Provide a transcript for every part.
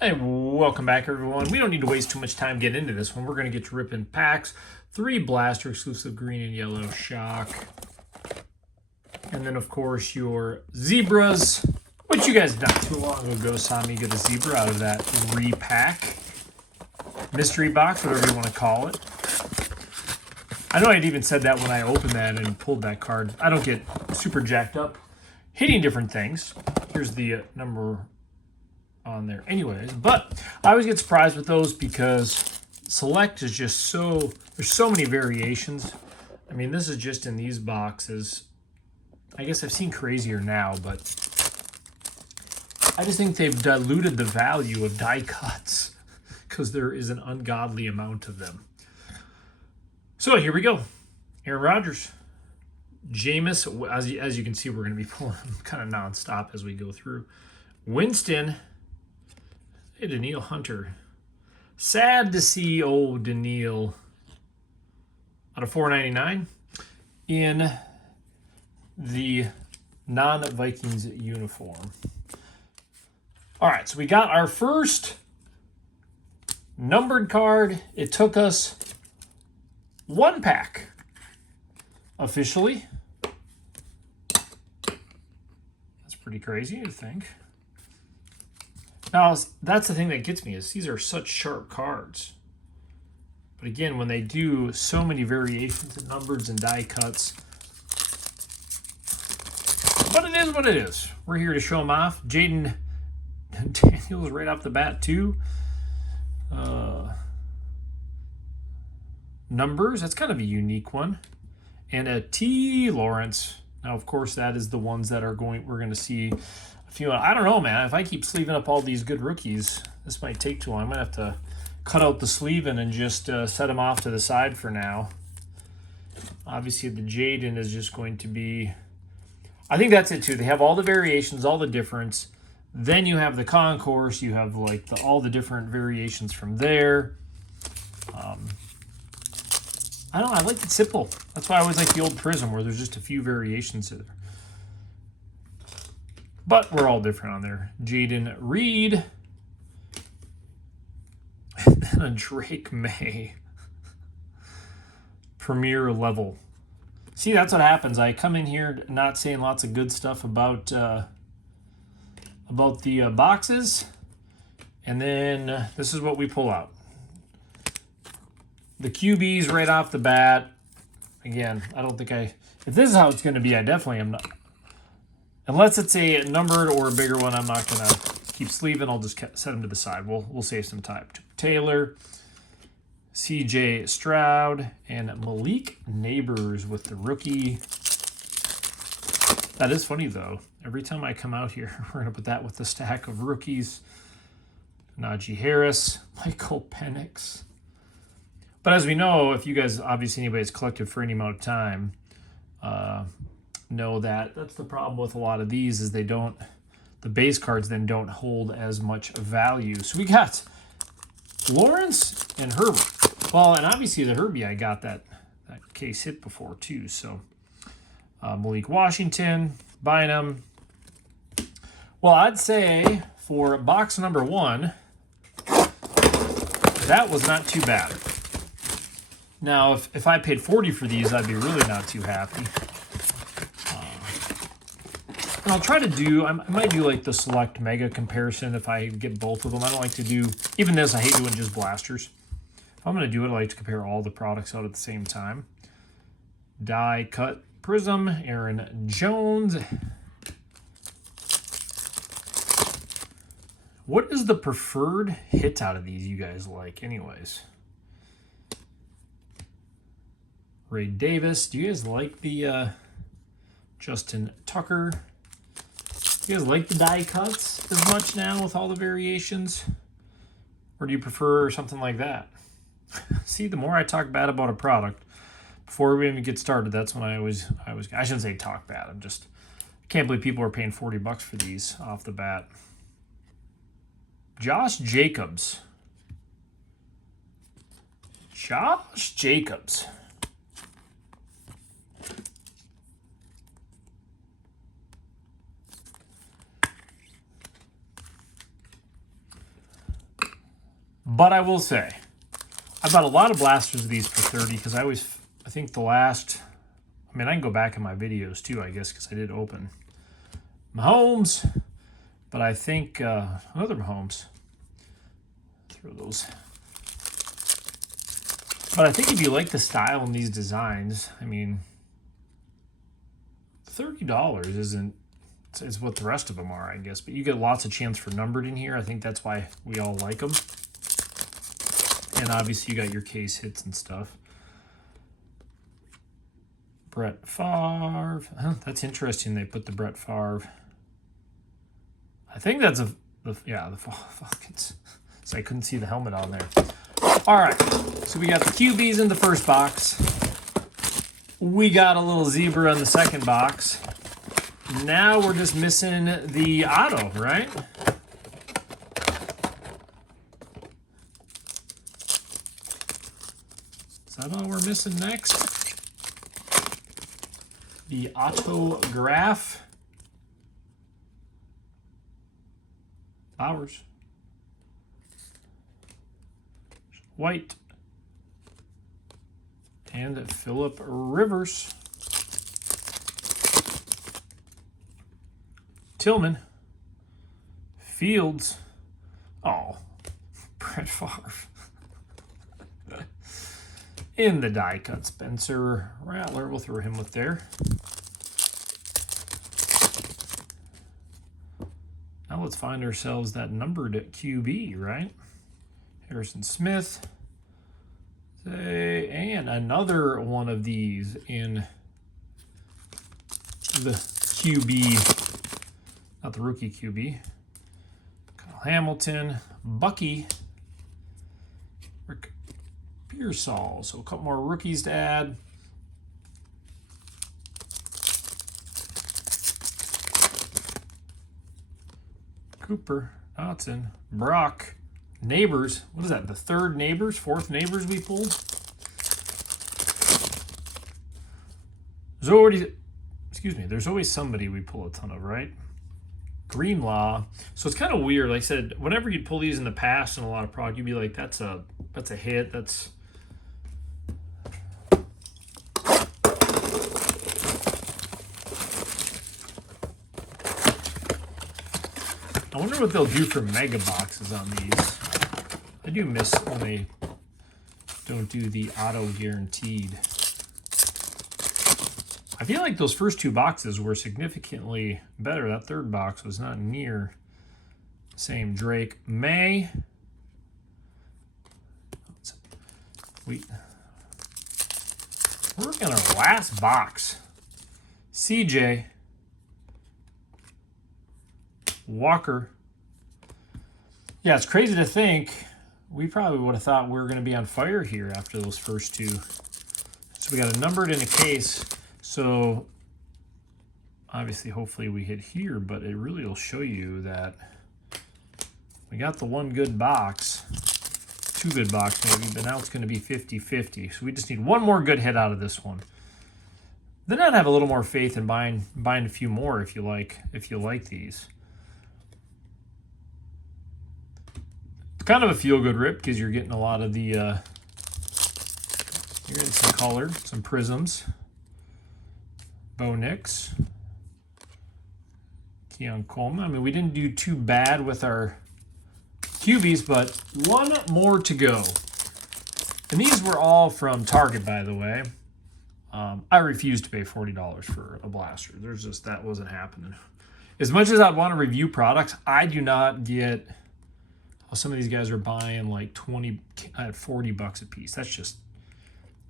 Hey, welcome back, everyone. We don't need to waste too much time getting into this one. We're going to get to ripping packs. 3 blaster exclusive green and yellow shock. And then, of course, your zebras, which you guys not too long ago saw me get a zebra out of that repack. Mystery box, whatever you want to call it. I know I'd even said that when I opened that and pulled that card. I don't get super jacked up hitting different things. Here's the number on there anyways, but I always get surprised with those because select is just so, there's so many variations. I mean, this is just in these boxes. I guess I've seen crazier now, but I just think they've diluted the value of die cuts because there is an ungodly amount of them. So here we go. Aaron Rodgers, Jameis, as you can see, we're going to be pulling them kind of nonstop as we go through. Winston. Hey, Danielle Hunter. Sad to see old Danielle out of $4.99 in the non-Vikings uniform. All right, so we got our first numbered card. It took us 1 pack officially. That's pretty crazy, I think. Now, that's the thing that gets me is these are such sharp cards. But again, when they do so many variations in numbers and die cuts, but it is what it is. We're here to show them off. Jaden Daniels right off the bat too. Numbers, that's kind of a unique one. And a T. Lawrence. Now, of course, that is the ones that we're going to see. I don't know, man. If I keep sleeving up all these good rookies, this might take too long. I might have to cut out the sleeving and just set them off to the side for now. Obviously, the Jaden is just going to be... I think that's it, too. They have all the variations, all the difference. Then you have the concourse. You have like all the different variations from there. I don't know. I like it simple. That's why I always like the old Prism, where there's just a few variations to there. But we're all different on there. Jaden Reed. And then a Drake May. Premier level. See, that's what happens. I come in here not saying lots of good stuff about the boxes. And then this is what we pull out. The QBs right off the bat. Again, I don't think if this is how it's going to be, I definitely am not. Unless it's a numbered or a bigger one, I'm not going to keep sleeving. I'll just set them to the side. We'll save some time. Taylor, CJ Stroud, and Malik Neighbors with the rookie. That is funny, though. Every time I come out here, we're going to put that with the stack of rookies. Najee Harris, Michael Penix. But as we know, if you guys, obviously anybody's collected for any amount of time, know that's the problem with a lot of these is the base cards then don't hold as much value. So we got Lawrence and Herbert. Well, and obviously the Herbie, I got that case hit before too. So Malik Washington, Bynum. Well, I'd say for box number 1, that was not too bad. Now, if I paid $40 for these, I'd be really not too happy. And I'll try to do, I might do like the select mega comparison if I get both of them. I don't like to do, even this, I hate doing just blasters. If I'm going to do it, I like to compare all the products out at the same time. Die cut Prism, Aaron Jones. What is the preferred hit out of these you guys like anyways? Ray Davis. Do you guys like the Justin Tucker? Do you guys like the die cuts as much now with all the variations? Or do you prefer something like that? See, the more I talk bad about a product, before we even get started, that's when I shouldn't say talk bad. I can't believe people are paying $40 for these off the bat. Josh Jacobs. Josh Jacobs. But I will say, I bought a lot of blasters of these for 30 because I think the last, I mean, I can go back in my videos too, I guess, because I did open Mahomes, but I think another Mahomes. Throw those. But I think if you like the style in these designs, I mean, $30 isn't, it's what the rest of them are, I guess. But you get lots of chance for numbered in here. I think that's why we all like them. And obviously you got your case hits and stuff. Brett Favre. Huh, that's interesting. They put the Brett Favre. I think that's the Falcons. So I couldn't see the helmet on there. All right. So we got the QBs in the first box. We got a little zebra in the second box. Now we're just missing the auto, right? Is that all we're missing next? The autograph. Flowers. White. And Phillip Rivers. Tillman. Fields. Oh, Brett Favre. In the die cut, Spencer Rattler. We'll throw him with there. Now let's find ourselves that numbered QB, right? Harrison Smith. And another one of these in the QB, not the rookie QB. Kyle Hamilton, Bucky, Rick Pearsall. So a couple more rookies to add. Cooper, Dotson, Brock, Neighbors. What is that? The third Neighbors? Fourth Neighbors we pulled? There's always somebody we pull a ton of, right? Greenlaw. So it's kind of weird. Like I said, whenever you'd pull these in the past in a lot of product, you'd be like, that's a hit. That's I wonder what they'll do for mega boxes on these. I do miss when they don't do the auto guaranteed. I feel like those first two boxes were significantly better. That third box was not near the same. Drake May. We're working on our last box. CJ. Walker. Yeah, it's crazy to think. We probably would have thought we were going to be on fire here after those first two. So we got a numbered in a case. So obviously, hopefully we hit here, but it really will show you that we got the one good box, two good box maybe, but now it's going to be 50-50. So we just need one more good hit out of this one. Then I'd have a little more faith in buying a few more if you like these. It's kind of a feel-good rip because you're getting a lot of the you're getting some color, some prisms. Bo Nix, Keon Coleman. I mean, we didn't do too bad with our QBs, but one more to go. And these were all from Target, by the way. I refuse to pay $40 for a blaster. That wasn't happening. As much as I'd want to review products, I do not get. Some of these guys are buying like 40 bucks a piece. That's just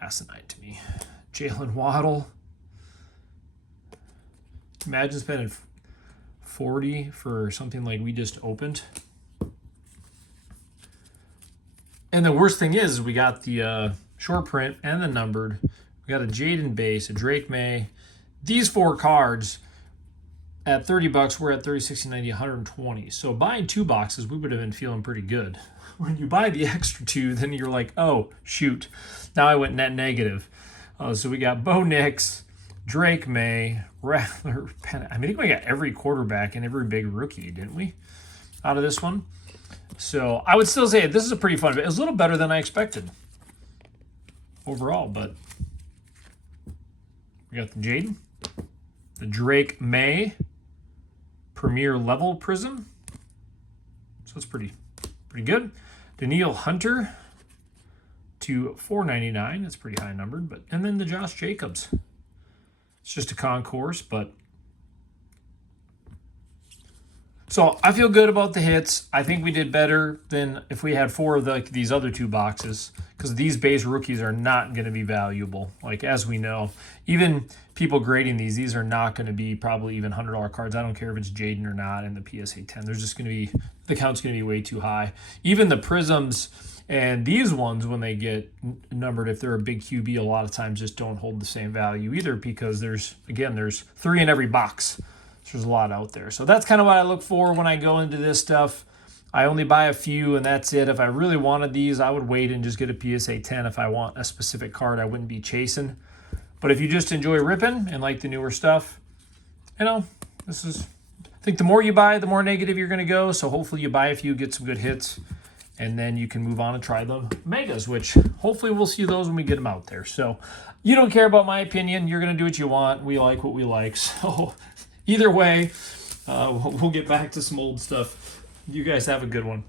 asinine to me. Jalen Waddle. Imagine spending 40 for something like we just opened. And the worst thing is we got the short print and the numbered. We got a Jaden base, a Drake May. These four cards at 30 bucks, we're at 30, 60, 90, 120. So buying two boxes, we would have been feeling pretty good. When you buy the extra two, then you're like, oh, shoot. Now I went net negative. So we got Bo Nix, Drake May, Rattler, Penn. I think we got every quarterback and every big rookie, didn't we? Out of this one. So I would still say this is a pretty fun. It was a little better than I expected overall, but we got the Jaden, the Drake May Premier Level Prism. So it's pretty good. Daniil Hunter to 499. That's pretty high numbered, but and then the Josh Jacobs. It's just a concourse, but so I feel good about the hits. I think we did better than if we had 4 of these other 2 boxes, because these base rookies are not going to be valuable. Like, as we know, even people grading these are not going to be probably even $100 cards. I don't care if it's Jaden or not in the PSA 10. There's just going to be, the count's going to be way too high. Even the Prisms and these ones, when they get numbered, if they're a big QB, a lot of times just don't hold the same value either, because there's 3 in every box. There's a lot out there. So that's kind of what I look for when I go into this stuff. I only buy a few and that's it. If I really wanted these, I would wait and just get a PSA 10. If I want a specific card, I wouldn't be chasing. But if you just enjoy ripping and like the newer stuff, this is, I think the more you buy, the more negative you're going to go. So hopefully you buy a few, get some good hits, and then you can move on and try the megas, which hopefully we'll see those when we get them out there. So you don't care about my opinion. You're going to do what you want. We like what we like. So either way, we'll get back to some old stuff. You guys have a good one.